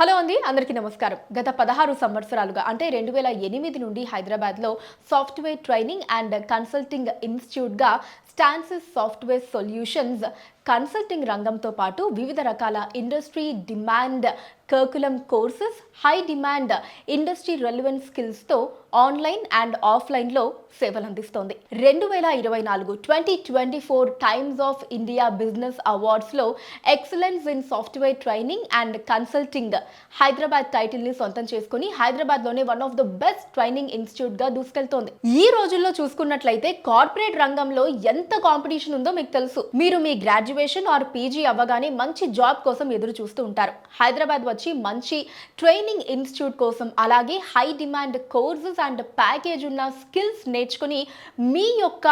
Hello అండి, అందరికీ నమస్కారం. గత 16 సంవత్సరాలుగా అంటే 2008 నుండి హైదరాబాద్లో సాఫ్ట్వేర్ ట్రైనింగ్ అండ్ కన్సల్టింగ్ ఇన్స్టిట్యూట్గా స్టాన్సిస్ సాఫ్ట్వేర్ సొల్యూషన్స్ కన్సల్టింగ్ రంగంతో పాటు వివిధ రకాల industry demand curriculum courses, high demand industry relevant స్కిల్స్తో ఆన్లైన్ అండ్ ఆఫ్లైన్లో సేవలు అందిస్తోంది. 2024 2024 టైమ్స్ ఆఫ్ ఇండియా బిజినెస్ అవార్డ్స్లో excellence in software training and consulting Hyderabad టైటిల్ని సొంతం చేసుకుని హైదరాబాద్లోనే one of the best training ఇన్స్టిట్యూట్గా దూసుకెళ్తోంది. ఈ రోజుల్లో చూసుకున్నట్లయితే కార్పొరేట్ రంగంలో ఎంత కాంపిటీషన్ ఉందో మీకు తెలుసు. మీరు మీ గ్రాడ్యుయేషన్ ఆర్ పీజీ అవ్వగానే మంచి జాబ్ కోసం ఎదురు చూస్తూ ఉంటారు. హైదరాబాద్ వచ్చి మంచి ట్రైనింగ్ ఇన్స్టిట్యూట్ కోసం, అలాగే high demand courses and package ఉన్న స్కిల్స్ నేర్చుకుని మీ యొక్క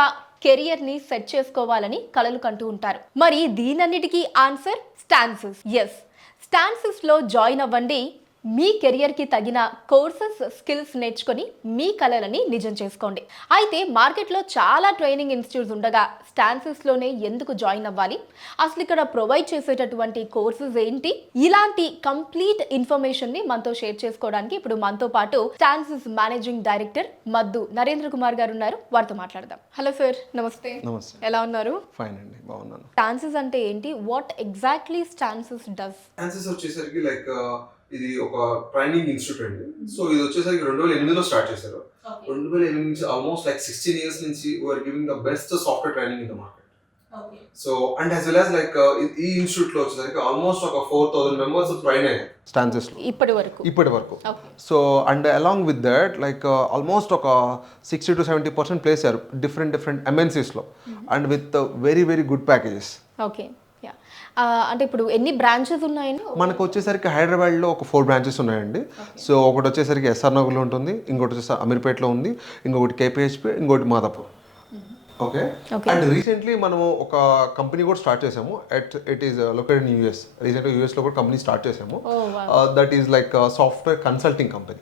కెరియర్ని సెట్ చేసుకోవాలని కలలు కంటూ ఉంటారు. మరి దీనన్నిటికీ ఆన్సర్ స్టాన్సిస్. ఎస్, స్టాన్సిస్లో జాయిన్ అవ్వండి. మీ కెరియర్కి తగిన కోర్సెస్, స్కిల్స్ నేర్చుకొని మీ కలలని నిజం చేసుకోండి. అయితే మార్కెట్లో చాలా ట్రైనింగ్ ఇన్స్టిట్యూట్స్ ఉండగా స్టాన్సిస్లోనే ఎందుకు జాయిన్ అవ్వాలి, అసలు ఇక్కడ ప్రొవైడ్ చేసేటటువంటి కోర్సెస్ ఏంటి, ఇలాంటి కంప్లీట్ ఇన్ఫర్మేషన్ని మనతో షేర్ చేసుకోవడానికి ఇప్పుడు మనతో పాటు స్టాన్సిస్ మేనేజింగ్ డైరెక్టర్ మద్దు నరేంద్ర కుమార్ గారు ఉన్నారు. వారితో మాట్లాడదాం. హలో సార్, నమస్తే. నమస్తే. ఎలా ఉన్నారు? ఫైన్ అండి, బాగున్నాను. స్టాన్సిస్ అంటే ఏంటి? What exactly Stansys does? Stansys వచ్చేసరికి ఇది ఒక ట్రైనింగ్ ఇన్స్టిట్యూట్ అండి. సో ఇది వచ్చేసరికి 2008లో స్టార్ట్ చేశారు. 2008 నుంచి ఆల్మోస్ట్ 16 years నుంచి we're giving the best software training in the market. So and as well as ఈ ఇన్స్టిట్యూట్ లో వచ్చేసరికి ఆల్మోస్ట్ ఒక 4,000 members ట్రైన్ అయ్యారు స్టాన్సిస్ లో ఇప్పటి వరకు. So and along with that almost ఒక 60 to 70% ప్లేస్ అయ్యారు డిఫరెంట్ MNCs లో and with very good packages. Okay, అంటే ఇప్పుడు ఎన్ని బ్రాంచెస్ ఉన్నాయండి? మనకు వచ్చేసరికి హైదరాబాద్లో ఒక 4 branches ఉన్నాయండి. సో ఒకటి వచ్చేసరికి ఎస్ఆర్ నగర్లో ఉంటుంది, ఇంకోటి వచ్చేసి అమీర్పేటలో ఉంది, ఇంకొకటి కేపీహెచ్పి, ఇంకోటి మాదాపూర్. ఓకే. అండ్ రీసెంట్లీ మనము ఒక కంపెనీ కూడా స్టార్ట్ చేసాము. It is located in US. రీసెంట్గా యూఎస్లో కూడా కంపెనీ స్టార్ట్ చేసాము. That is software consulting company.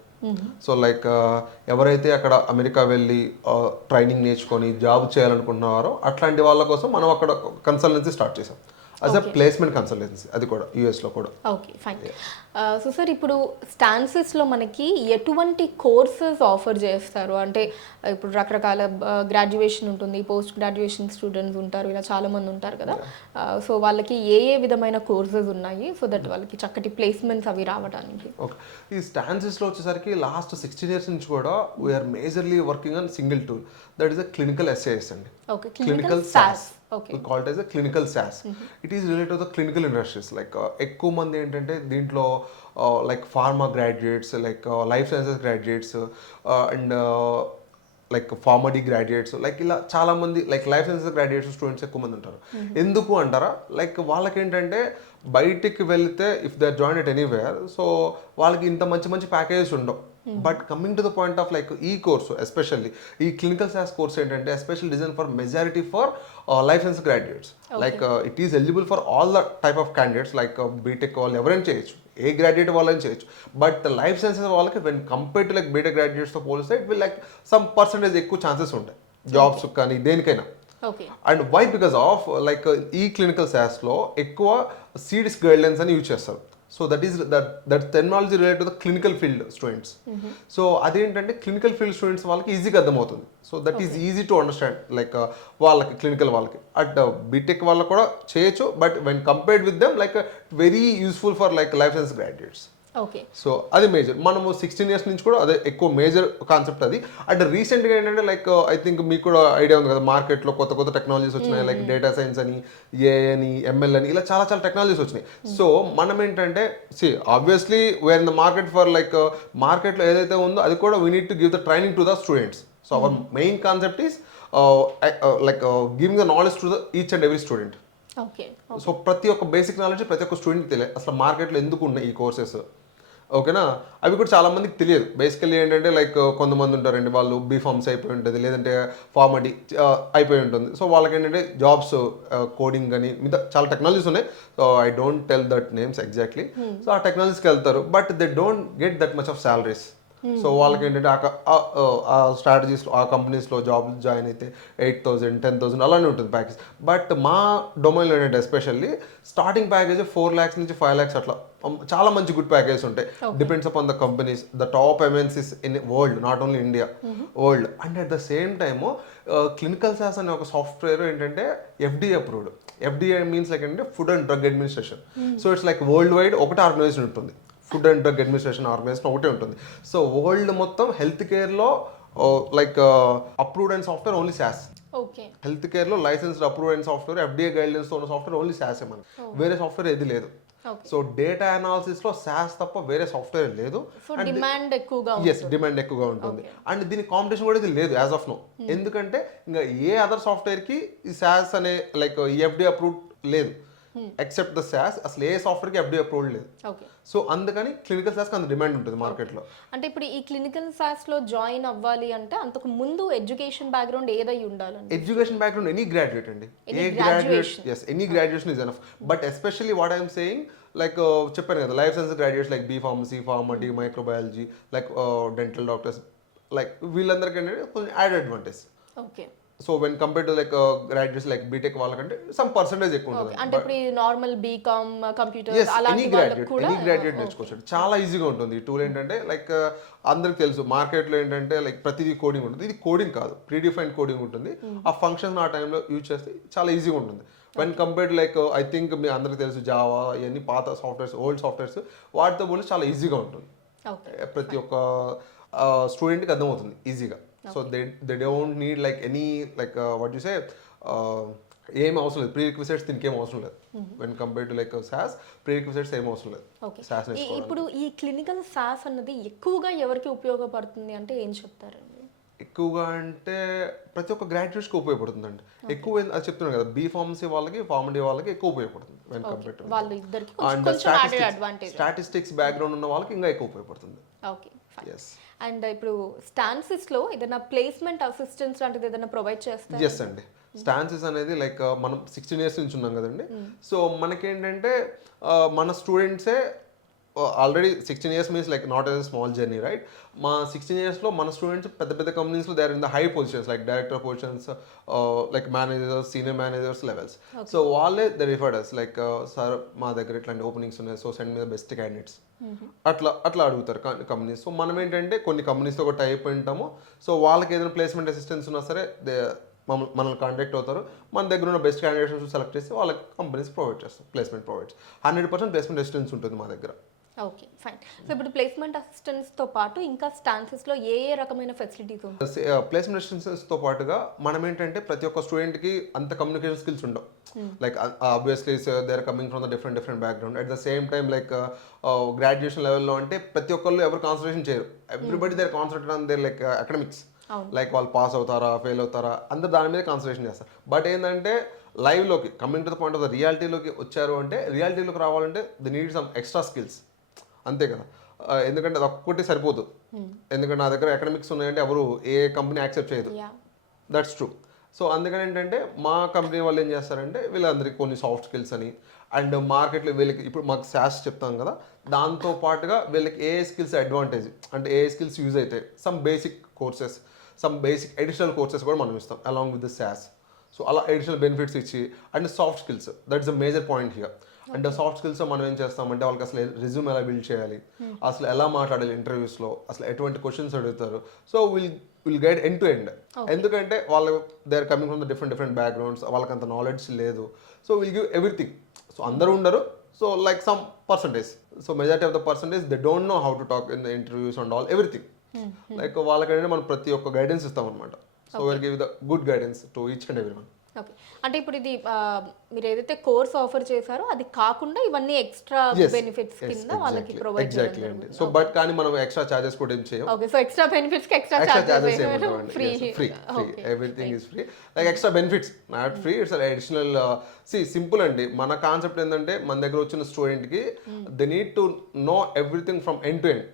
So ఎవరైతే అక్కడ అమెరికా వెళ్ళి ట్రైనింగ్ నేర్చుకొని జాబ్ చేయాలనుకుంటున్నారో అట్లాంటి వాళ్ళ కోసం మనం అక్కడ కన్సల్టెన్సీ స్టార్ట్ చేసాం. యాజ్ అ ప్లేస్మెంట్ కన్సల్టెన్సీ, అది కూడా యూఎస్లో కూడా. Okay, fine. సో సార్, ఇప్పుడు స్టాన్సిస్లో మనకి ఎటువంటి కోర్సెస్ ఆఫర్ చేస్తారు? అంటే ఇప్పుడు రకరకాల గ్రాడ్యుయేషన్ ఉంటుంది, పోస్ట్ గ్రాడ్యుయేషన్ స్టూడెంట్స్ ఉంటారు, ఇలా చాలామంది ఉంటారు కదా. సో వాళ్ళకి ఏ విధమైన కోర్సెస్ ఉన్నాయి సో దట్ వాళ్ళకి చక్కటి ప్లేస్మెంట్స్ అవి రావడానికి? ఓకే. ఈ స్టాన్సిస్లో వచ్చేసరికి లాస్ట్ 16 years నుంచి కూడా we are majorly working on single tool, that is a clinical SAS అండి. Okay, clinical SaaS. We call it as a clinical SaaS. It is related to the clinical industries. ఎక్కువ మంది ఏంటంటే దీంట్లో pharma graduates, life sciences graduates, and pharmacy graduates, ఇలా చాలా మంది life sciences graduates students ఎక్కువ మంది ఉంటారు. ఎందుకు అంటారా, వాళ్ళకి ఏంటంటే బయటికి వెళ్తే if they are join at anywhere, so వాళ్ళకి ఇంత మంచి ప్యాకేజెస్ ఉండవు. But coming to the point of ఈ కోర్సు, ఎస్పెషల్లీ ఈ క్లినికల్ సైన్స్ కోర్స్ ఏంటంటే special design for majority for life science graduates. It is eligible for all the type of candidates, BTech వాళ్ళు ఎవరైనా చేయొచ్చు, ఏ గ్రాడ్యుయేట్ వాళ్ళని చేయొచ్చు. బట్ లైఫ్ సైన్సెస్ వాళ్ళకి వెన్ కంపేర్ టు బీటెక్ గ్రాడ్యుయేట్స్తో పోలిస్తే ఇట్ విల్ సమ్ పర్సంటేజ్ ఎక్కువ ఛాన్సెస్ ఉంటాయి జాబ్స్ కానీ దేనికైనా. And why? బికాస్ ఆఫ్ ఈ క్లినికల్ సైన్స్లో ఎక్కువ సిడిస్ గైడ్లైన్స్ అని యూజ్ చేస్తారు. So that technology related to the clinical field students. So అదేంటంటే క్లినికల్ ఫీల్డ్ స్టూడెంట్స్ వాళ్ళకి ఈజీగా అర్థమవుతుంది. So that is easy to understand వాళ్ళకి క్లినికల్ వాళ్ళకి. అట్ బీటెక్ వాళ్ళకి కూడా చేయొచ్చు, but when compared with them very useful for life science graduates. Okay. So అది మేజర్. మనము 16 years నుంచి కూడా అదే ఎక్కువ మేజర్ కాన్సెప్ట్ అది. అండ్ రీసెంట్గా ఏంటంటే ఐ థింక్ మీకు కూడా ఐడియా ఉంది కదా, మార్కెట్లో కొత్త టెక్నాలజీస్ వచ్చినాయి, డేటా సైన్స్ అని, ఏఐ అని, ఎంఎల్ అని, ఇలా చాలా టెక్నాలజీస్ వచ్చినాయి. సో మనం ఏంటంటే obviously we're in the market for మార్కెట్లో ఏదైతే ఉందో అది కూడా we need to give the training to the students. So our main concept is giving the knowledge to the each and every student. So ప్రతి ఒక్క basic knowledge ప్రతి ఒక్క స్టూడెంట్కి తెలియదు అసలు మార్కెట్లో ఎందుకు ఉన్నాయి ఈ కోర్సెస్. ఓకేనా, అవి కూడా చాలా మందికి తెలియదు. బేసికల్లీ ఏంటంటే కొంతమంది ఉంటారండి, వాళ్ళు బీఫార్మసీ అయిపోయి ఉంటుంది, లేదంటే ఫార్మడీ అయిపోయి ఉంటుంది. సో వాళ్ళకి ఏంటంటే జాబ్స్, కోడింగ్ అని మిగతా చాలా టెక్నాలజీస్ ఉన్నాయి. So I don't tell that names exactly. So ఆ టెక్నాలజీస్కి వెళ్తారు, but they don't get that much of salaries. So వాళ్ళకి ఏంటంటే ఆ స్ట్రాటజీస్లో ఆ కంపెనీస్లో జాబ్ జాయిన్ అయితే 8,000 10,000 అలానే ఉంటుంది ప్యాకేజ్. బట్ మా డొమైన్లో ఏంటంటే ఎస్పెషల్లీ స్టార్టింగ్ ప్యాకేజ్ 4 lakhs నుంచి 5 lakhs అట్లా చాలా మంచి గుడ్ ప్యాకేజ్ ఉంటాయి. Depends upon the companies, the top MNCs in world, not only India, world. And at the same time clinical SAS అనే ఒక సాఫ్ట్వేర్ ఏంటంటే FDA approved. FDA means like అంటే food and drug administration. So it's like worldwide ఒకటే organisation ఉంటుంది, food and drug administration organisation ఒకటే ఉంటుంది. So world మొత్తం health కేర్లో like approved and software only SAS. Okay. Health కేర్లో licensed approved and software, FDA గైడ్లైన్స్తో ఉన్న software only sauce ఏమన్నా, వేరే software ఏది లేదు. సో డేటా అనాలిసిస్లో సాస్ తప్ప వేరే సాఫ్ట్వేర్ లేదు. సో డిమాండ్ ఎక్కువగా డిమాండ్ ఎక్కువగా ఉంటుంది. అండ్ దీని కాంపిటీషన్ కూడా ఇది లేదు యాజ్ ఆఫ్ నో. ఎందుకంటే ఇంకా ఏ అదర్ సాఫ్ట్వేర్కి ఈ సాస్ అనే లైక్ FDA అప్రూవ్డ్ లేదు, ఎక్సెప్ట్ ద సాస్. అసలు ఏ సాఫ్ట్వేర్కి FDA అప్రూవ్డ్ లేదు. సో అందుకని క్లినికల్ సాస్కి అంత డిమాండ్ ఉంటుంది మార్కెట్లో. అంటే ఇప్పుడు ఈ క్లినికల్ సాస్ లో జాయిన్ అవ్వాలి అంటే అంతకు ముందు ఎడ్యుకేషన్ బ్యాక్గ్రౌండ్ ఏదై ఉండాలండి? ఎడ్యుకేషన్ బ్యాక్గ్రౌండ్ ఎనీ గ్రాడ్యుయేట్ అండి, a graduate, yes any graduation is enough. But especially what I'm saying like చెప్పాను కదా, life science graduates like B Pharmacy, Pharmacy, microbiology, like dental doctors, like వీళ్ళందరికీ ఏంటంటే కొంచెం add advantage. Okay. So when compare to like graduates like BTech వాళ్ళకంటే some percentage ఎక్కువ ఉంటుంది. అంటే ఇప్పుడు normal BCom computer any graduate నేర్చుకోవచ్చు. చాలా ఈజీగా ఉంటుంది ఈ టూల్. ఏంటంటే లైక్ అందరికి తెలుసు మార్కెట్లో ఏంటంటే లైక్ ప్రతిదీ కోడింగ్ ఉంటుంది. ఇది కోడింగ్ కాదు, ప్రీడిఫైన్డ్ కోడింగ్ ఉంటుంది. ఆ ఫంక్షన్స్ ఆ టైంలో యూజ్ చేస్తే చాలా ఈజీగా ఉంటుంది. When compared like I think మీ అందరికి తెలుసు జావా, ఇవన్నీ పాత సాఫ్ట్వేర్స్, ఓల్డ్ సాఫ్ట్వేర్స్, వాటితో పోలి చాలా ఈజీగా ఉంటుంది. ప్రతి ఒక్క స్టూడెంట్కి అర్థమవుతుంది ఈజీగా. So they don't need like any like what you say ఏం అవసరం లేదు, ప్రీ రిక్విజిట్స్ దీనికి ఏం అవసరం లేదు. When compare to like sauce, pre requisites ఏం అవసరం లేదు. సాస్ ఇప్పుడు ఈ క్లినికల్ సాస్ అన్నది ఎక్కువగా ఎవరికి ఉపయోగపడుతుంది అంటే ఏం చెప్తారండి? ఎక్కువగా అంటే ప్రతి ఒక్క గ్రాడ్యుయేట్స్కి ఉపయోగపడుతుందండి. ఎక్కువ అది చెప్తున్నాను కదా, B Pharmacy వాళ్ళకి, Pharmacy వాళ్ళకి ఎక్కువ ఉపయోగపడుతుంది when compare to. And statistics background ఉన్న వాళ్ళకి ఇంకా ఎక్కువ ఉపయోగపడుతుంది. Okay, fine. అండ్ ఇప్పుడు స్టాన్సిస్ లో ఏదైనా ప్లేస్మెంట్ అసిస్టెన్స్ లాంటిది ఏదైనా ప్రొవైడ్ చేస్తారు? ఎస్ అండి. స్టాన్సిస్ అనేది లైక్ మనం 16 years నుంచి ఉన్నాం కదండి. సో మనకేంటంటే మన స్టూడెంట్సే already 16 years means like not as small journey, right? మా 16 yearsలో మన స్టూడెంట్స్ పెద్ద పెద్ద కంపెనీస్లో they are in the high positions like director positions, like managers, senior managers levels. So వాళ్ళే they referred us like sir మా దగ్గర ఇట్లాంటి ఓపెనింగ్స్ ఉన్నాయి, so send me the best candidates. అట్లా అడుగుతారు కంపెనీస్. సో మనం ఏంటంటే కొన్ని కంపెనీస్తో ఒక టైప్ ఉంటాము. సో వాళ్ళకి ఏదైనా ప్లేస్మెంట్ అసిస్టెన్స్ ఉన్నా సరే మనల్ని కాంటాక్ట్ అవుతారు. మన దగ్గర ఉన్న బెస్ట్ క్యాండిడేట్స్ సెలెక్ట్ చేసి వాళ్ళకి కంపెనీస్ ప్రొవైడ్ చేస్తాం ప్లేస్మెంట్ ప్రొవైడ్స్. 100% ప్లేస్మెంట్ అసిస్టెన్స్ ఉంటుంది మా దగ్గర. Okay, fine. సో ఇప్పుడు ప్లేస్మెంట్ అసిస్టెంట్స్తో పాటు ఇంకా స్టాన్సెస్లో ఏ రకమైన ఫెసిలిటీస్ ఉంటాయి? ప్లేస్మెంట్ అసిస్టెన్స్తో పాటుగా మనం ఏంటంటే ప్రతి ఒక్క స్టూడెంట్కి అంత కమ్యూనికేషన్ స్కిల్స్ ఉండవు. Like obviously they are coming from the different background. At the same time like graduation లెవెల్లో అంటే ప్రతి ఒక్కళ్ళు ఎవరు కాన్సన్ట్రేషన్ చేయరు. Everybody they are concentrate on their like academics. Like వాళ్ళు పాస్ అవుతారా, ఫెయిల్ అవుతారా, అందరు దాని మీద కాన్సన్ట్రేషన్ చేస్తారు. బట్ ఏంటంటే లైవ్లోకి coming to the point of the రియాలిటీలోకి వచ్చారు అంటే, రియాలిటీలోకి రావాలంటే they need some extra skills, అంతే కదా. ఎందుకంటే అది ఒక్కటి సరిపోదు. ఎందుకంటే నా దగ్గర ఎకనామిక్స్ ఉన్నాయంటే ఎవరు ఏ కంపెనీ యాక్సెప్ట్ చేయదు. That's true. సో అందుకని ఏంటంటే మా కంపెనీ వాళ్ళు ఏం చేస్తారంటే వీళ్ళందరికీ కొన్ని సాఫ్ట్ స్కిల్స్ అని, అండ్ మార్కెట్లో వీళ్ళకి ఇప్పుడు మాకు సాస్ చెప్తాం కదా, దాంతో పాటుగా వీళ్ళకి ఏ స్కిల్స్ అడ్వాంటేజ్ అంటే ఏ స్కిల్స్ యూజ్ అయితే some basic courses, some basic additional courses కూడా మనం ఇస్తాం along with the sauce. So అలా అడిషనల్ బెనిఫిట్స్ ఇచ్చి, and soft skills that is the major point here. అంటే సాఫ్ట్ స్కిల్స్ మనం ఏం చేస్తామంటే వాళ్ళకి అసలు రెజ్యూమ్ ఎలా బిల్డ్ చేయాలి, అసలు ఎలా మాట్లాడాలి ఇంటర్వ్యూస్లో, అసలు ఎటువంటి క్వశ్చన్స్ అడుగుతారు. So will guide end to end. ఎందుకంటే వాళ్ళు they are coming from the different backgrounds, వాళ్ళకి అంత నాలెడ్జ్ లేదు. So will give everything. So అందరూ ఉండరు. So like some percentage, so majority of the percentage they don't know how to talk in the interviews and all everything. Like వాళ్ళకంటే మనం ప్రతి ఒక్క guidance ఇస్తాం అనమాట. So will give the good guidance to each and every one. Okay, అంటే ఇప్పుడు ఇది మీరు ఏదైతే కోర్స్ ఆఫర్ చేశారో అది కాకుండా ఇవన్నీ ఎక్స్ట్రా బెనిఫిట్స్ కింద వాళ్ళకి ప్రొవైడ్ ఎగ్జాక్ట్లీ అండి. సో బట్ కానీ మనం ఎక్స్ట్రా చార్జెస్ కూడా ఏం చేయం. ఓకే, సో ఎక్స్ట్రా బెనిఫిట్స్ కి extra charges free everything is free. Like extra benefits not free, it's additional. Simple అండి. మన కాన్సెప్ట్ ఏంటంటే మన దగ్గర వచ్చిన స్టూడెంట్కి they need to know everything from end to end.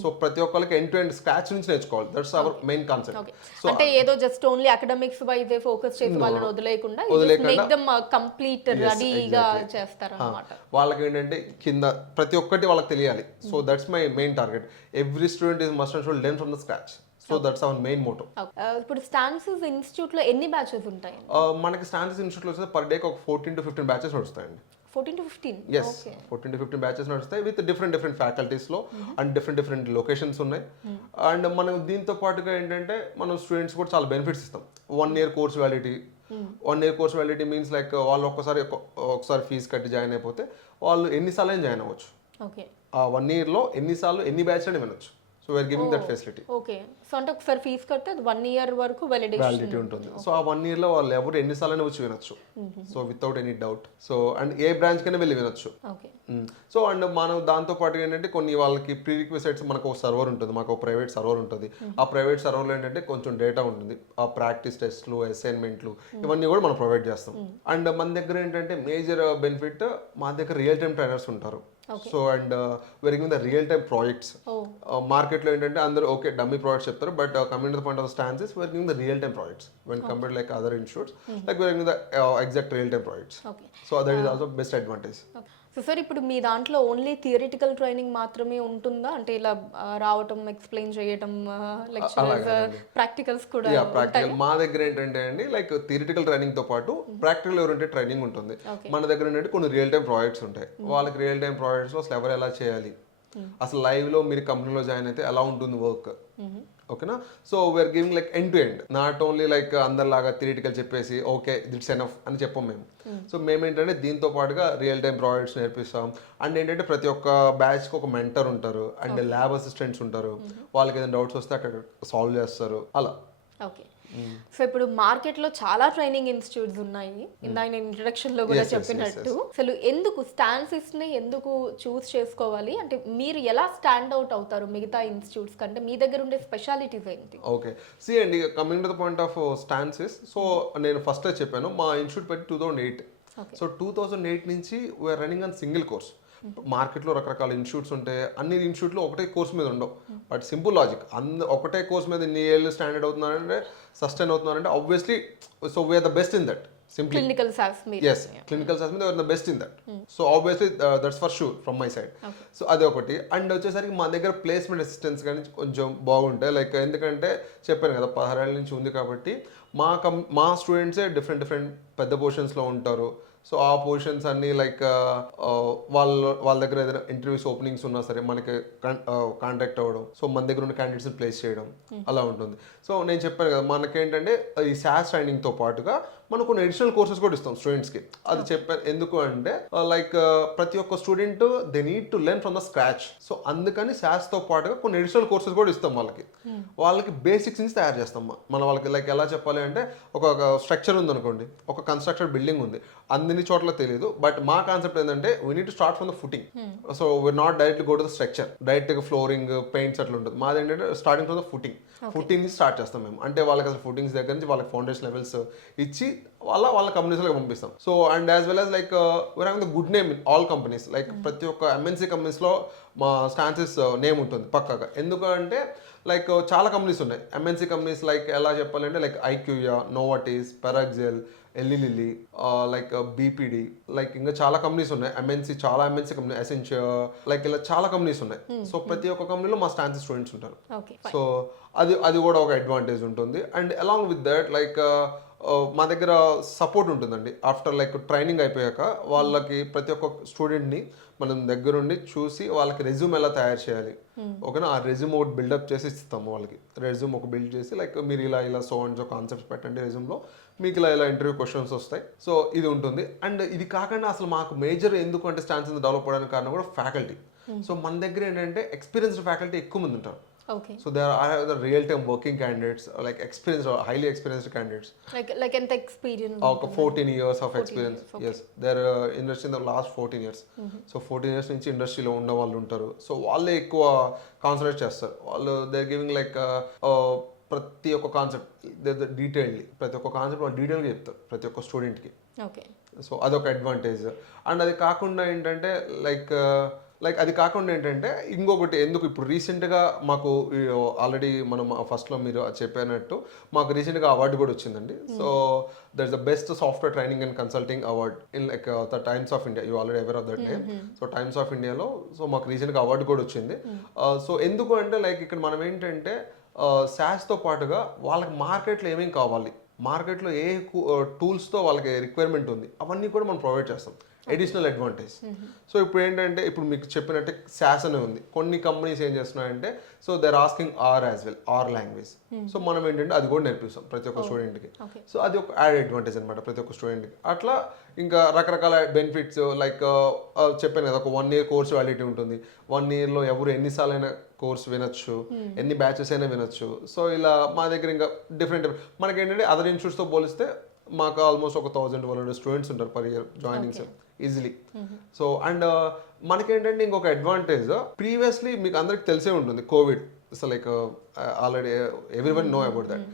So ప్రతి ఒక్కరికి ఎండ్ టు ఎండ్ స్క్రాచ్ నుంచి నేర్చుకోవాలి. That's our main concept. So అంటే ఏదో just only academics wise focus చేసి వాళ్ళని వదిలేయకుండా మేక్ దమ్ కంప్లీట్ రెడీగా చేస్తారు అన్నమాట. వాళ్ళకి ఏంటంటే కింద ప్రతి ఒక్కటి వాళ్ళకి తెలియాలి. So that's my main target. Every student is must and should learn from the scratch. So that's our main motto. ఇప్పుడు స్టాన్సెస్ ఇన్స్టిట్యూట్ లో ఎన్ని బ్యాచెస్ ఉంటాయి? మనకి స్టాన్సెస్ ఇన్స్టిట్యూట్లో వచ్చేసి పర్ డేకి ఒక 14 to 15 బ్యాచెస్ నడుస్తాయండి. 14 to 15? ఎస్, 14 to 15 బ్యాచెస్ నడుస్తాయి విత్ డిఫరెంట్ ఫ్యాకల్టీస్లో అండ్ డిఫరెంట్ లొకేషన్స్ ఉన్నాయి. అండ్ మనం దీంతో పాటుగా ఏంటంటే మనం స్టూడెంట్స్ కూడా చాలా బెనిఫిట్స్ ఇస్తాం. 1 year course validity. 1 year course validity means like వాళ్ళు ఒకసారి ఫీజు కట్టి జాయిన్ అయిపోతే వాళ్ళు ఎన్నిసార్లు జాయిన్ అవ్వచ్చు. ఓకే. ఆ 1 yearలో ఎన్నిసార్లు ఎన్ని బ్యాచ్ అని వినొచ్చు. So we're giving that facility. Okay. So అంటే ఒకసారి ఫీజ్ కడితే అది 1 year వరకు వ్యాలిడిటీ ఉంటుంది. సో ఆ 1 yearలో వాళ్ళు ఎవరు ఎన్నిసార్లు వచ్చి వినొచ్చు. So without any doubt. So and A branch కైనా వెళ్ళి వినొచ్చు. ఓకే. సో అండ్ మనం దాంతో పాటు ఏంటంటే కొన్ని వాళ్ళకి ప్రీ రిక్వెసైట్స్ మనకు ఒక సర్వర్ ఉంటుంది, మాకు ఒక ప్రైవేట్ సర్వర్ ఉంటుంది. ఆ ప్రైవేట్ సర్వర్లో ఏంటంటే కొంచెం డేటా ఉంటుంది. ఆ ప్రాక్టీస్ టెస్ట్లు, అసైన్మెంట్లు ఇవన్నీ కూడా మనం ప్రొవైడ్ చేస్తాం. అండ్ మన దగ్గర ఏంటంటే మేజర్ బెనిఫిట్ మా దగ్గర రియల్ టైమ్ ట్రైనర్స్ ఉంటారు. So and very giving the real time projects. మార్కెట్లో ఏంటంటే అందరూ ఓకే డమ్మీ ప్రాజెక్ట్స్ చెప్తారు, but coming to the point of stances we're giving the real time projects when compared like other institutes. Like we're giving the exact real time projects. Okay. So that is also best advantage. So sir ఇప్పుడు మీ దాంట్లో only theoretical training మాత్రమే ఉంటుందా? అంటే ఇలా రావటం, explain చేయటం, lecturers, practicals కూడా practical మా దగ్గర ఏంటంటే అండి లైక్ థియరిటికల్ ట్రైనింగ్ తో పాటు ప్రాక్టికల్ ఓరియంటెడ్ ట్రైనింగ్ ఉంటుంది. మన దగ్గర ఏంటంటే కొన్ని రియల్ టైమ్ ప్రాజెక్ట్స్ ఉంటాయి. వాళ్ళకి రియల్ టైమ్ ప్రాజెక్ట్స్ లో అసలు ఎవరు ఎలా చేయాలి, అసలు లైవ్ లో మీరు కంపెనీలో జాయిన్ అయితే ఎలా ఉంటుంది వర్క్, ఓకేనా. So we're giving like end to end, not only like అందరిలాగా థియరిటికల్ చెప్పేసి ఓకే దిట్స్ ఎనఫ్ అని చెప్పం మేము. సో మేమేంటంటే దీంతో పాటుగా రియల్ టైమ్ ప్రాజెక్ట్స్ నేర్పిస్తాం. అండ్ ఏంటంటే ప్రతి ఒక్క బ్యాచ్కి ఒక మెంటర్ ఉంటారు అండ్ ల్యాబ్ అసిస్టెంట్స్ ఉంటారు. వాళ్ళకి ఏదైనా డౌట్స్ వస్తే అక్కడ సాల్వ్ చేస్తారు అలా. ఓకే. సో ఇప్పుడు మార్కెట్ లో చాలా ట్రైనింగ్ ఇన్స్టిట్యూట్స్ ఉన్నాయి. ఇందాక నేను ఇంట్రడక్షన్ లో కూడా చెప్పినట్టు అసలు ఎందుకు స్టాన్సెస్ ని ఎందుకు చూస్ చేసుకోవాలి, అంటే మీరు ఎలా స్టాండ్ అవుట్ అవుతారు మిగతా ఇన్స్టిట్యూట్స్ కంటే, మీ దగ్గర ఉండే స్పెషాలిటీస్ ఏంటి? ఓకే, సి అండి coming to the point of stances. So నేను ఫస్ట్ చెప్పాను మా ఇన్స్టిట్యూట్ పెట్టి 2008. సో 2008 నుంచి we are running on single course. మార్కెట్లో రకరకాల ఇన్స్టిట్యూట్స్ ఉంటాయి, అన్ని ఇన్స్టిట్యూట్లో ఒకటే కోర్స్ మీద ఉండవు. బట్ సింపుల్ లాజిక్, ఒకటే కోర్స్ మీద ఇన్ని ఏళ్ళు స్టాండర్డ్ అవుతున్నారంటే సస్టైన్ అవుతున్నారంటే obviously so we are the best in that. Simply. Clinical SaaS మీరు. Yes, clinical SaaS they are the best in that. So obviously that's for sure from my side. So అది ఒకటి. And వచ్చేసరికి మా దగ్గర placement assistance కానీ కొంచెం బాగుంటాయి. Like ఎందుకంటే చెప్పాను కదా 16 ఏళ్ళ నుంచి ఉంది కాబట్టి మా స్టూడెంట్సే డిఫరెంట్ పెద్ద పొజిషన్స్లో ఉంటారు. సో ఆ పొజిషన్స్ అన్నీ లైక్ వాళ్ళ దగ్గర ఏదైనా ఇంటర్వ్యూస్ ఓపెనింగ్స్ ఉన్నా సరే మనకి కాంటాక్ట్ అవ్వడం, సో మన దగ్గర ఉన్న క్యాండిడేట్స్ని ప్లేస్ చేయడం అలా ఉంటుంది. సో నేను చెప్పాను కదా మనకేంటంటే ఈ SaaS ట్రైనింగ్తో పాటుగా మనం కొన్ని అడిషనల్ కోర్సెస్ కూడా ఇస్తాం స్టూడెంట్స్కి. అది చెప్పాను ఎందుకు అంటే లైక్ ప్రతి ఒక్క student they need to learn from the scratch. So అందుకని SaaSతో పాటుగా కొన్ని అడిషనల్ కోర్సెస్ కూడా ఇస్తాం వాళ్ళకి బేసిక్స్ నుంచి తయారు చేస్తాం. మనం వాళ్ళకి లైక్ ఎలా చెప్పాలి అంటే ఒక స్ట్రక్చర్ ఉందనుకోండి, ఒక కన్స్ట్రక్టెడ్ బిల్డింగ్ ఉంది, అన్ని చోట్ల తెలియదు. బట్ మా కాన్సెప్ట్ ఏంటంటే we need to start from the footing. So we're not direct go to the structure, డైరెక్ట్గా ఫ్లోరింగ్ పెయింట్స్ అట్లా ఉంటుంది. మాది ఏంటంటే స్టార్టింగ్ ఫ్రమ్ ద ఫుటింగ్ నుంచి స్టార్ట్ చేస్తాం మేము. అంటే వాళ్ళకి అసలు ఫుటింగ్స్ దగ్గర నుంచి వాళ్ళకి ఫౌండేషన్ లెవెల్స్ ఇచ్చి వాళ్ళ కంపెనీస్లోకి పంపిస్తాం. So and as well as like we're having the good name in all companies. Like ప్రతి ఒక్క MNC కంపెనీస్లో మా స్టాన్సెస్ నేమ్ ఉంటుంది పక్కాగా. ఎందుకంటే లైక్ చాలా కంపెనీస్ ఉన్నాయి MNC కంపెనీస్. లైక్ ఎలా చెప్పాలంటే like IQVIA, Novartis, Parexel, Eli Lilly, like BPD, like ఇంకా చాలా కంపెనీస్ ఉన్నాయి. చాలా MNC కంపెనీ, ఎసెన్షియర్, లైక్ ఇలా చాలా కంపెనీస్ ఉన్నాయి. సో ప్రతి ఒక్క కంపెనీలో మా స్టాన్సెస్ స్టూడెంట్స్ ఉంటారు. సో అది కూడా ఒక అడ్వాంటేజ్ ఉంటుంది. And along with that like మా దగ్గర సపోర్ట్ ఉంటుందండి. ఆఫ్టర్ లైక్ ట్రైనింగ్ అయిపోయాక వాళ్ళకి ప్రతి ఒక్క స్టూడెంట్ని మనం దగ్గరుండి చూసి వాళ్ళకి రెజ్యూమ్ ఎలా తయారు చేయాలి, ఓకేనా, ఆ రెజ్యూమ్ ఒకటి బిల్డప్ చేసి ఇస్తాము వాళ్ళకి. రెజ్యూమ్ ఒక బిల్డ్ చేసి లైక్ మీరు ఇలా సో అండ్ సో కాన్సెప్ట్స్ పెట్టండి రెజ్యూమ్లో, మీకు ఇలా ఇంటర్వ్యూ క్వశ్చన్స్ వస్తాయి. సో ఇది ఉంటుంది. అండ్ ఇది కాకుండా అసలు మాకు మేజర్ ఎందుకు అంటే స్టాన్సెస్ డెవలప్ అవడానికి కారణం కూడా ఫ్యాకల్టీ. సో మన దగ్గర ఏంటంటే ఎక్స్పీరియన్స్డ్ ఫ్యాకల్టీ ఎక్కువ మంది ఉంటారు. Okay. So there are the real-time working candidates, like experienced or highly experienced candidates. Like ఎంత experience? 14 years of experience. Years, okay. Yes, they're industry in the last 14 years. So 14 years నుంచి ఇండస్ట్రీలో ఉన్న వాళ్ళు ఉంటారు. So వాళ్ళే ఎక్కువ concentrate చేస్తారు. వాళ్ళు they're giving like ప్రతి ఒక్క కాన్సెప్ట్ డీటెయిల్డ్లీ, ప్రతి ఒక్క కాన్సెప్ట్ వాళ్ళు డీటెయిల్గా చెప్తారు ప్రతి ఒక్క స్టూడెంట్కి. ఓకే. సో అదొక అడ్వాంటేజ్. అండ్ అది కాకుండా ఏంటంటే లైక్ లైక్ అది కాకుండా ఏంటంటే ఇంకొకటి ఎందుకు ఇప్పుడు రీసెంట్గా మాకు ఆల్రెడీ మనం ఫస్ట్లో మీరు చెప్పినట్టు మాకు రీసెంట్గా అవార్డు కూడా వచ్చిందండి. So there is the best software training and consulting award in like the Times of India. You already aware of that name. So Times of ఇండియాలో సో మాకు రీసెంట్గా అవార్డు కూడా వచ్చింది. సో ఎందుకు అంటే లైక్ ఇక్కడ మనం ఏంటంటే SaaSతో పాటుగా వాళ్ళకి మార్కెట్లో ఏమేమి కావాలి, మార్కెట్లో ఏ టూల్స్తో వాళ్ళకి రిక్వైర్మెంట్ ఉంది, అవన్నీ కూడా మనం ప్రొవైడ్ చేస్తాం. Additional advantage. సో ఇప్పుడు ఏంటంటే ఇప్పుడు మీకు చెప్పినట్టే SaaS అనే ఉంది. కొన్ని కంపెనీస్ ఏం చేస్తున్నాయంటే so they're asking R as well, R language. So మనం ఏంటంటే అది కూడా నేర్పిస్తాం ప్రతి ఒక్క స్టూడెంట్కి. సో అది ఒక యాడ్ అడ్వాంటేజ్ అనమాట ప్రతి ఒక్క స్టూడెంట్కి. అట్లా ఇంకా రకరకాల బెనిఫిట్స్ లైక్ చెప్పాను కదా, ఒక 1 year కోర్స్ వ్యాలిడిటీ ఉంటుంది. 1 yearలో ఎవరు ఎన్నిసార్లు అయినా కోర్స్ వినొచ్చు, ఎన్ని బ్యాచెస్ అయినా వినొచ్చు. సో ఇలా మా దగ్గర ఇంకా డిఫరెంట్ మనకి ఏంటంటే అదర్ ఇన్స్టిట్యూట్స్తో పోలిస్తే మాకు ఆల్మోస్ట్ ఒక 1,100 స్టూడెంట్స్ ఉంటారు per year joinings easily. So and మనకేంటంటే ఇంకొక అడ్వాంటేజ్, ప్రీవియస్లీ మీకు అందరికి తెలిసే ఉంటుంది Covid. So like already everyone know about that.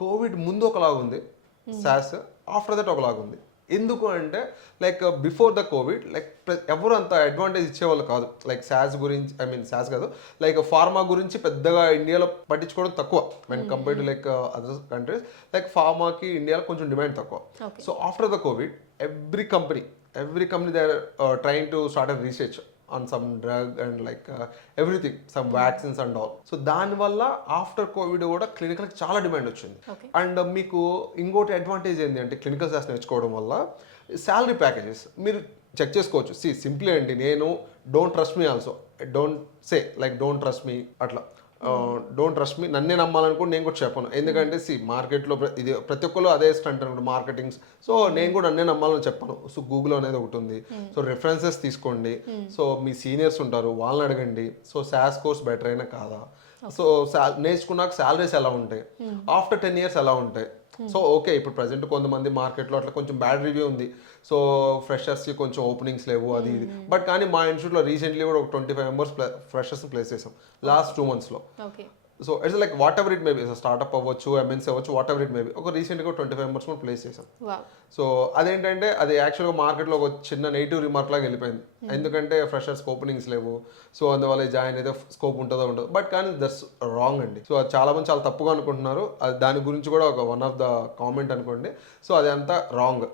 Covid ముందు ఒకలాగుంది SaaS, ఆఫ్టర్ దట్ ఒకలాగుంది. ఎందుకు అంటే like before the Covid like ఎవరు అంత అడ్వాంటేజ్ ఇచ్చేవాళ్ళు కాదు లైక్ SaaS గురించి. ఐ మీన్ SaaS కాదు, లైక్ ఫార్మా గురించి పెద్దగా ఇండియాలో పట్టించుకోవడం తక్కువ when compare to like other countries. Like ఫార్మాకి ఇండియాలో కొంచెం డిమాండ్ తక్కువ. So after the covid every company they are trying to start a research on some drug and like everything, some vaccines and all. So దానివల్ల after Covid కూడా క్లినికల్కి చాలా demand వచ్చింది. And మీకు ఇంకోటి అడ్వాంటేజ్ ఏంటి అంటే క్లినికల్ SaaS నేర్చుకోవడం వల్ల శాలరీ ప్యాకేజెస్ మీరు చెక్ చేసుకోవచ్చు. సింప్లీ అండి, నేను don't trust me also, don't say like don't trust me అట్లా. డోంట్ ట్రస్ట్ మీ, నన్నే నమ్మాలనుకుంటే నేను కూడా చెప్పను. ఎందుకంటే మార్కెట్లో ఇది ప్రతి ఒక్కరు అదే స్టంట్ అనమాట, మార్కెటింగ్స్. సో నేను కూడా నన్నే నమ్మాలని చెప్పను. సో గూగుల్ అనేది ఒకటి ఉంది. సో రెఫరెన్సెస్ తీసుకోండి. సో మీ సీనియర్స్ ఉంటారు, వాళ్ళని అడగండి. సో SaaS కోర్స్ బెటర్ అయినా కాదా, సో నేర్చుకున్నాక శాలరీస్ ఎలా ఉంటాయి, ఆఫ్టర్ 10 years ఎలా ఉంటాయి. సో ఓకే, ఇప్పుడు ప్రజెంట్ కొంతమంది మార్కెట్లో అట్లా కొంచెం బ్యాడ్ రివ్యూ ఉంది. సో ఫ్రెషర్స్కి కొంచెం ఓపెనింగ్స్ లేవు అది ఇది. బట్ కానీ మా ఇన్స్టిట్యూట్లో రీసెంట్లీ కూడా ఒక 25 members ఫ్రెషర్స్ ప్లేస్ చేసాం లాస్ట్ 2 monthsలో. So it's like whatever it may be, startup అవ్వచ్చు, MNC అవ్వచ్చు, వాట్ ఎవర్ ఇట్ మేబీ. ఒక రీసెంట్గా 25 members కూడా ప్లేస్ చేసాం. సో అదేంటంటే అది యాక్చువల్గా మార్కెట్లో ఒక చిన్న నెగిటివ్ రిమార్క్ లాగా వెళ్ళిపోయింది. ఎందుకంటే ఫ్రెషర్స్కి ఓపెనింగ్స్ లేవు, సో అందువల్ల జాయిన్ అయితే స్కోప్ ఉంటుందో ఉండదు. బట్ కానీ దట్స్ రాంగ్ అండి. సో అది చాలా మంది చాలా తప్పుగా అనుకుంటున్నారు. దాని గురించి కూడా ఒక వన్ ఆఫ్ ద కామెంట్ అనుకోండి. సో అది అంతా రాంగ్.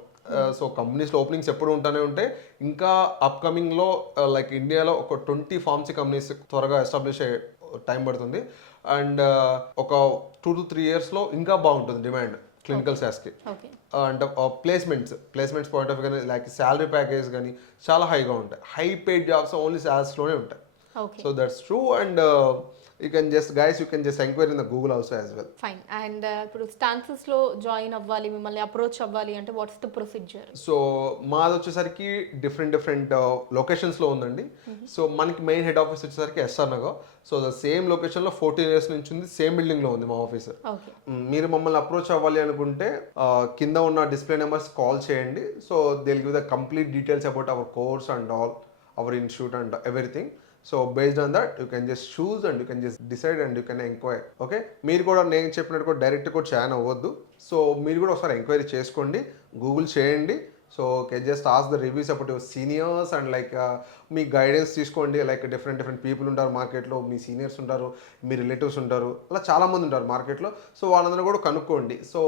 సో కంపెనీస్లో ఓపెనింగ్స్ ఎప్పుడు ఉంటూనే ఉంటాయి. ఇంకా అప్కమింగ్లో లైక్ ఇండియాలో ఒక 20 ఫార్మసీ కంపెనీస్ త్వరగా ఎస్టాబ్లిష్ అయ్యే టైం పడుతుంది. అండ్ ఒక 2 to 3 yearsలో ఇంకా బాగుంటుంది డిమాండ్ క్లినికల్ SaaSకి. అంటే ప్లేస్మెంట్స్ పాయింట్ ఆఫ్ వ్యూ కానీ లైక్ శాలరీ ప్యాకేజ్ కానీ చాలా హైగా ఉంటాయి. హై పెయిడ్ జాబ్స్ ఓన్లీ SaaSలోనే ఉంటాయి. So that's true. And you can just enquire in the Google also as well. Fine. And ఇప్పుడు స్టాన్సెస్లో జాయిన్ అవ్వాలి, మిమ్మల్ని అప్రోచ్ అవ్వాలి అంటే వాట్స్ ద ప్రొసీజర్? సో మాది వచ్చేసరికి డిఫరెంట్ లొకేషన్స్లో ఉందండి. సో మనకి మెయిన్ హెడ్ ఆఫీస్ వచ్చేసరికి SR Nagar. So the same లొకేషన్లో 14 years నుంచి ఉంది, సేమ్ బిల్డింగ్లో ఉంది మా ఆఫీస్. మీరు మమ్మల్ని అప్రోచ్ అవ్వాలి అనుకుంటే కింద ఉన్న డిస్ప్లే నెంబర్స్ కాల్ చేయండి. So they will give the complete details about our course and all, hour institute and everything. So based on that you can just choose and you can just decide and you can enquire. Okay, మీరు కూడా నేను చెప్పినట్టు కూడా direct కూడా చేయని అవ్వద్దు. So మీరు కూడా ఒకసారి ఎంక్వైరీ చేసుకోండి, గూగుల్ చేయండి. So can just ask the reviews about your seniors and like me guidance తీసుకోండి. లైక్ డిఫరెంట్ పీపుల్ ఉంటారు మార్కెట్లో, మీ సీనియర్స్ ఉంటారు, మీ రిలేటివ్స్ ఉంటారు, అలా చాలామంది ఉంటారు మార్కెట్లో. సో వాళ్ళందరూ కూడా కనుక్కోండి. సో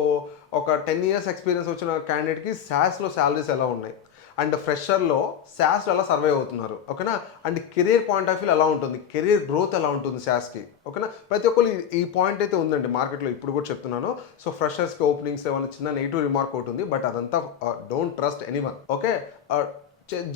ఒక 10 years ఎక్స్పీరియన్స్ వచ్చిన క్యాండిడేట్కి SaaSలో శాలరీస్ ఎలా ఉన్నాయి, అండ్ ఫ్రెషర్లో SaaSలో ఎలా సర్వే అవుతున్నారు, ఓకేనా. And career point of view ఎలా ఉంటుంది, కెరీర్ గ్రోత్ ఎలా ఉంటుంది SaaSకి, ఓకేనా. ప్రతి ఒక్కరు ఈ పాయింట్ అయితే ఉందండి మార్కెట్లో, ఇప్పుడు కూడా చెప్తున్నాను. సో ఫ్రెషర్స్కి ఓపెనింగ్స్ ఏమైనా చిన్న నెగిటివ్ రిమార్క్ ఒకటి ఉంది, బట్ అదంతా don't trust anyone. Okay,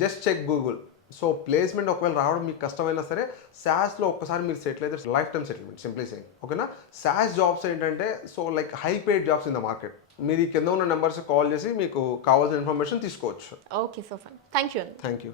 just check Google. So placement ఒకవేళ రావడం మీకు కష్టమైనా సరే SaaSలో ఒక్కసారి మీరు సెటిల్ అయితే life time settlement, simply saying, ఓకేనా. SaaS జాబ్స్ ఏంటంటే so like high paid jobs in the market. మీరు కింద ఉన్న నెంబర్స్ కాల్ చేసి మీకు కావాల్సిన ఇన్ఫర్మేషన్ తీసుకోవచ్చు. Okay, so fine. Thank you.